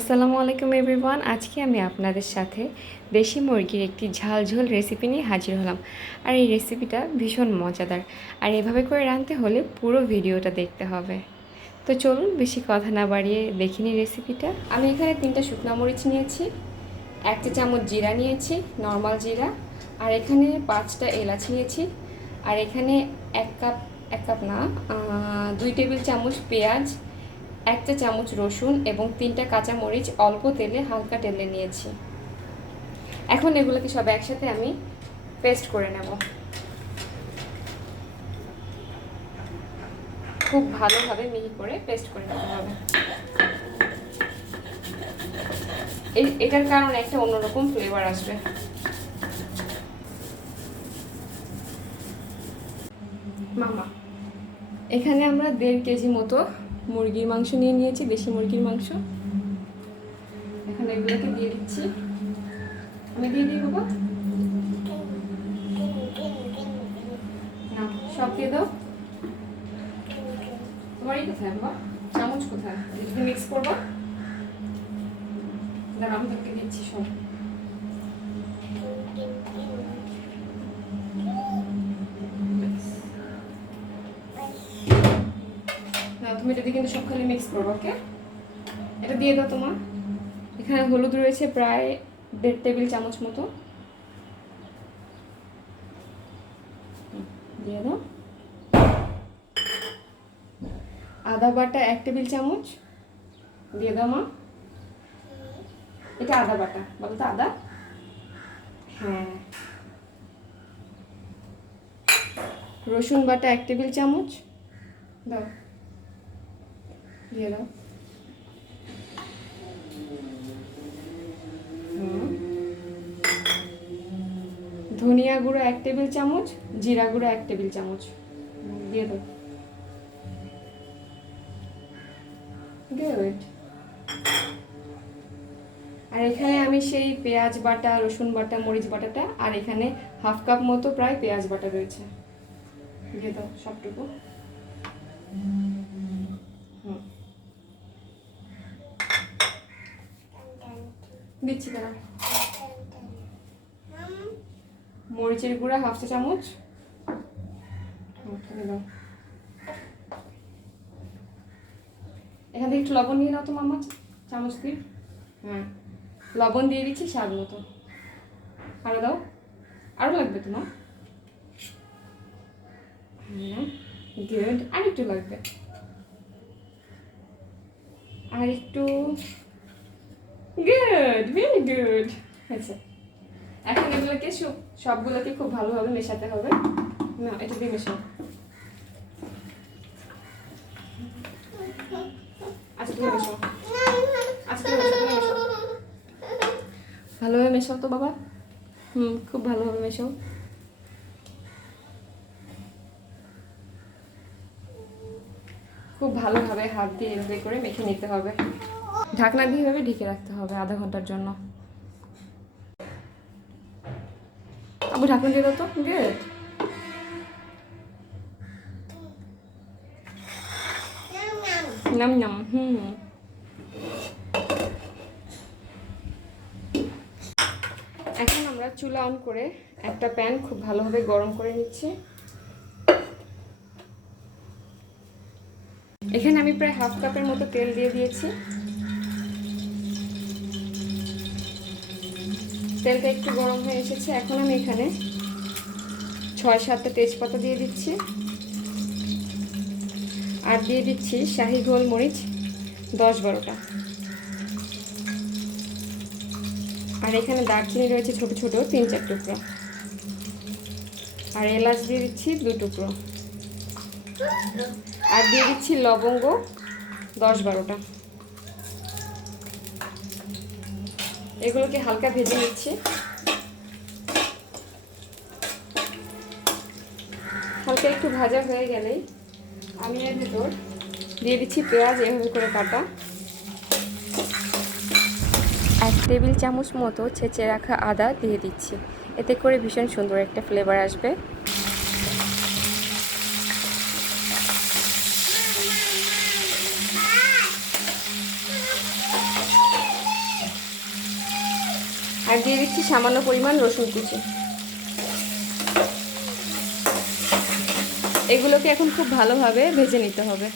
আসসালামু আলাইকুম এভরিওয়ান। আজকে আমি আপনাদের সাথে দেশি মুরগির একটি ঝাল ঝোল রেসিপি নিয়ে হাজির হলাম। আর এই রেসিপিটা ভীষণ মজাদার, আর এভাবে করে রাঁধতে হলে পুরো ভিডিওটা দেখতে হবে। তো চলুন বেশি কথা না বাড়িয়ে দেখিনি রেসিপিটা। আমি এখানে 3টা শুকনো মরিচ নিয়েছি, 1 চা চামচ জিরা নিয়েছি, নর্মাল জিরা, আর এখানে 5টা এলাচ নিয়েছি, আর এখানে এক কাপ না 2 টেবিল চামচ পেঁয়াজ, 1 চা চামচ রসুন এবং 3টা কাঁচামরিচ অল্প তেলে হালকা টেলে নিয়েছি। এখন এগুলোকে সব একসাথে আমি পেস্ট করে নেব। খুব ভালোভাবে মিহি করে পেস্ট করে নিতে হবে। এটার কারণে একটা অন্যরকম ফ্লেভার আসবে। মামা, এখানে আমরা 1.5 কেজি মতো মুরগির মাংস নিয়ে নিয়েছি, দেশি মুরগির মাংস। এখন এগুলোকে দিয়ে দিচ্ছি। আমি দিয়ে দিই বাবা, না সব দিয়ে দাও। তোমার এই কোথায় বাবা, চামচ কোথায়? এটাকে মিক্স করবো, দাঁড়া আমি তোকে দিচ্ছি সব। তুমি এটা দিয়ে কিন্তু সব খালি মিক্স করবো। ওকে, এটা দিয়ে দাও তোমার। এখানে হলুদ রয়েছে প্রায় 1.5 টেবিল চামচ মতো, দিয়ে দাও। আদা বাটা 1 টেবিল চামচ দিয়ে দাও মা। এটা আদা বাটা, বলো তো আদা। হ্যাঁ। রসুন বাটা 1 টেবিল চামচ দাও, দিয়ে দাও। ধনিয়া গুঁড়ো 1 টেবিল চামচ, জিরা গুঁড়ো 1 টেবিল চামচ দিয়ে দাও। গুড। আর এখানে আমি সেই পেঁয়াজ বাটা, রসুন বাটা, মরিচ বাটাটা, আর এখানে হাফ কাপ মতো প্রায় পেঁয়াজ বাটা রয়েছে, দিয়ে দাও সবটুকু। দিচ্ছি দাঁড়া। মরিচের গুঁড়া 1/2 চা চামচ দাও। এখান থেকে একটু লবণ নিয়ে নাও তো মামা, চামচ দিয়ে। হ্যাঁ, লবণ দিয়ে দিচ্ছি স্বাদ মতো। আরো দাও, আরো লাগবে তোমার। হ্যাঁ গুড, আর একটু লাগবে, আর একটু। Good, very good. আচ্ছা, এখন এগুলোকে সবগুলোকে খুব ভালোভাবে মেশাতে হবে। না, এটা দিয়ে মেশাও। আচ্ছা তুমি মেশাও, আচ্ছা তুমি মেশাও, তুমি মেশাও, ভালোভাবে মেশাও তো বাবা। খুব ভালোভাবে মেশাও। খুব ভালোভাবে হাত দিয়ে এভাবে করে মেখে নিতে হবে। ঢাকনা দিয়ে এভাবে ঢেকে রাখতে হবে আধা ঘন্টার জন্য। আবু ঢাকনা দিয়ে দাও তো। গুড। নাম নাম। এখন আমরা চুলা অন করে একটা প্যান খুব ভালোভাবে গরম করে নিচ্ছি। এখানে আমি প্রায় হাফ কাপের মতো তেল দিয়ে দিয়েছি। তেলটা একটু গরম হয়ে এসেছে। এখন আমি এখানে 6-7টা তেজপাতা দিয়ে দিচ্ছি, আর দিয়ে দিচ্ছি শাহি গোলমরিচ 10-12টা, আর এখানে দারচিনি রয়েছে ছোট ছোট 3-4 টুকরো, আর এলাচ দিয়ে দিচ্ছি 2 টুকরো, আর দিয়ে দিচ্ছি লবঙ্গ 10-12টা। এগুলোকে হালকা ভেজে নিচ্ছি। হালকা একটু ভাজা হয়ে গেলেই আমি এর ভেতর দিয়ে দিচ্ছি পেঁয়াজ এভাবে করে কাটা, 1 টেবিল চামচ মতো ছেঁচে রাখা আদা দিয়ে দিচ্ছি, এতে করে ভীষণ সুন্দর একটা ফ্লেভার আসবে। আর দিয়ে দিচ্ছি সামান্য পরিমাণ রসুন কুচি। এগুলোকে এখন খুব ভালোভাবে ভেজে নিতে হবে।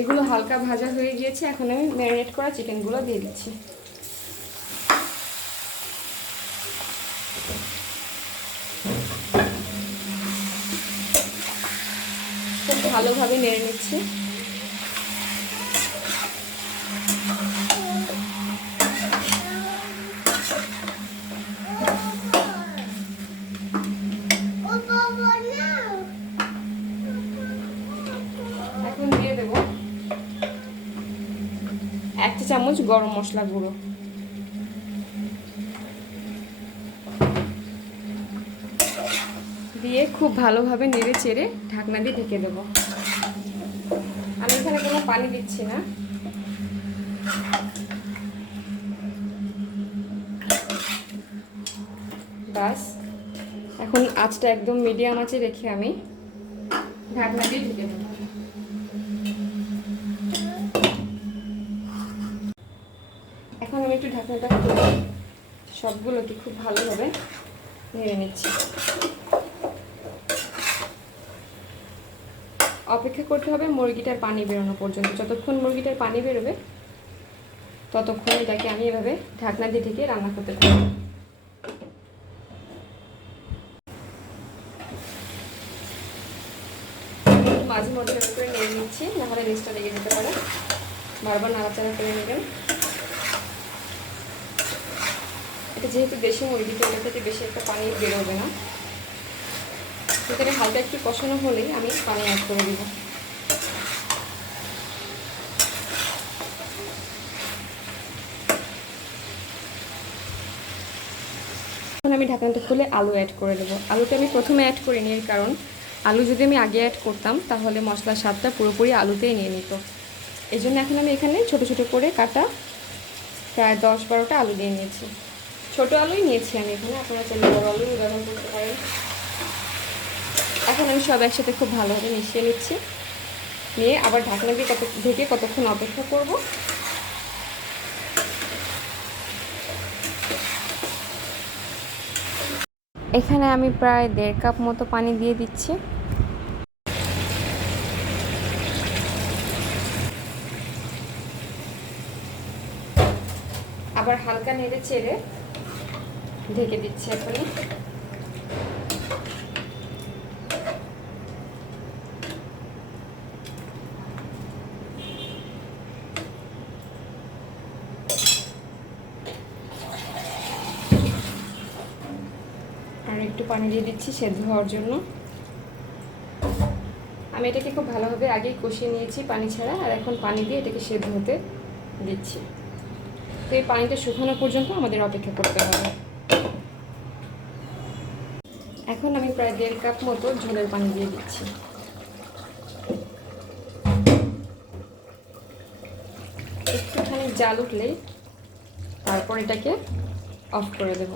এগুলো হালকা ভাজা হয়ে গিয়েছে, এখন আমি ম্যারিনেট করা চিকেনগুলো দিয়ে দিচ্ছি। খুব ভালোভাবে নেড়ে নিচ্ছি। এখন দিয়ে দেব 1 চা চামচ গরম মশলা গুঁড়ো, দিয়ে খুব ভালোভাবে নেড়ে চেড়ে ঢাকনা দিয়ে ঢেকে দেব। আমি এখানে কোনো পানি দিচ্ছি না। বাস, এখন আঁচটা একদম মিডিয়াম আঁচে রেখে আমি ঢাকনা দিয়ে ঢেকে দেব। এখন আমি একটু ঢাকনাটা খুলে সবগুলোকে খুব ভালোভাবে নেড়ে নিচ্ছি। অপেক্ষা করতে হবে মুরগিটার পানি বেরোনো পর্যন্ত। যতক্ষণ মুরগিটার পানি বেরোবে ততক্ষণ এটাকে আমি এভাবে ঢাকনা দিয়ে ঢেকে রান্না করতে থাকবো। মাঝে মধ্যে এভাবে করে নেড়ে নিচ্ছি, নাহলে নিচটা লেগে যেতে পারে। বারবার নাড়াচাড়া করে নেবেন। এটা যেহেতু দেশি মুরগি, তো এটা থেকে বেশি একটা পানি বেরোবে না। এখানে হালকা একটু কষানো হলেই আমি পানি অ্যাড করে দিব। এখন আমি ঢাকনাটা খুলে আলু অ্যাড করে দেবো। আলুটা আমি প্রথমে অ্যাড করিনি, এর কারণ আলু যদি আমি আগে অ্যাড করতাম তাহলে মশলার স্বাদটা পুরোপুরি আলুতেই নিয়ে নিত। এই জন্য এখন আমি এখানে ছোটো ছোটো করে কাটা প্রায় 10-12টা আলু দিয়ে নিয়েছি। ছোটো আলুই নিয়েছি আমি এখানে, আপনারা চাইলে বড় আলু ব্যবহার করতে পারেন। এখন আমি সব একসাথে খুব ভালোভাবে মিশিয়ে নিচ্ছি, নিয়ে আবার ঢাকনা দিয়ে ঢেকে কতক্ষণ অপেক্ষা করব। এখানে আমি প্রায় 1.5 কাপ মতো পানি দিয়ে দিচ্ছি। আবার হালকা নেড়ে চেড়ে ঢেকে দিচ্ছি এখনই। আর একটু পানি দিয়ে দিচ্ছি সেদ্ধ হওয়ার জন্য। আমি এটাকে খুব ভালোভাবে আগেই কষিয়ে নিয়েছি পানি ছাড়া, আর এখন পানি দিয়ে এটাকে সেদ্ধ হতে দিচ্ছি। তো এই পানিটা শুকানো পর্যন্ত আমাদের অপেক্ষা করতে হবে। এখন আমি প্রায় 1.5 কাপ মতো ঝোলের পানি দিয়ে দিচ্ছি। একটুখানি জাল উঠলেই তারপর এটাকে অফ করে দেব।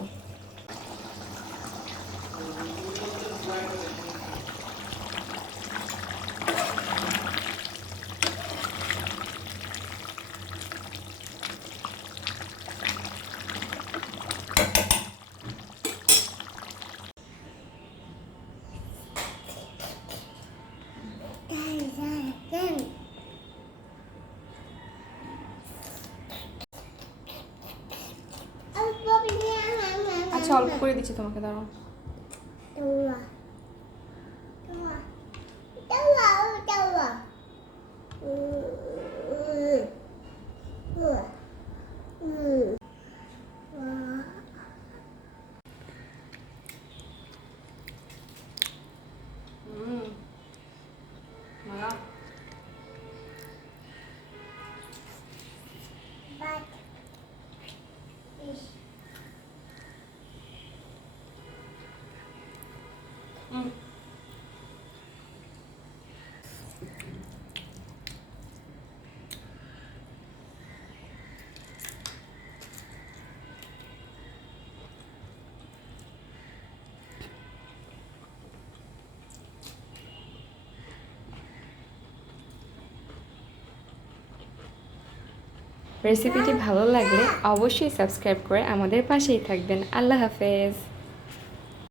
আচ্ছা, অল্প করে দিচ্ছি তোমাকে, দাঁড়াও। রেসিপিটি ভালো লাগলে অবশ্যই সাবস্ক্রাইব করে আমাদের পাশেই থাকবেন। আল্লাহ হাফেজ।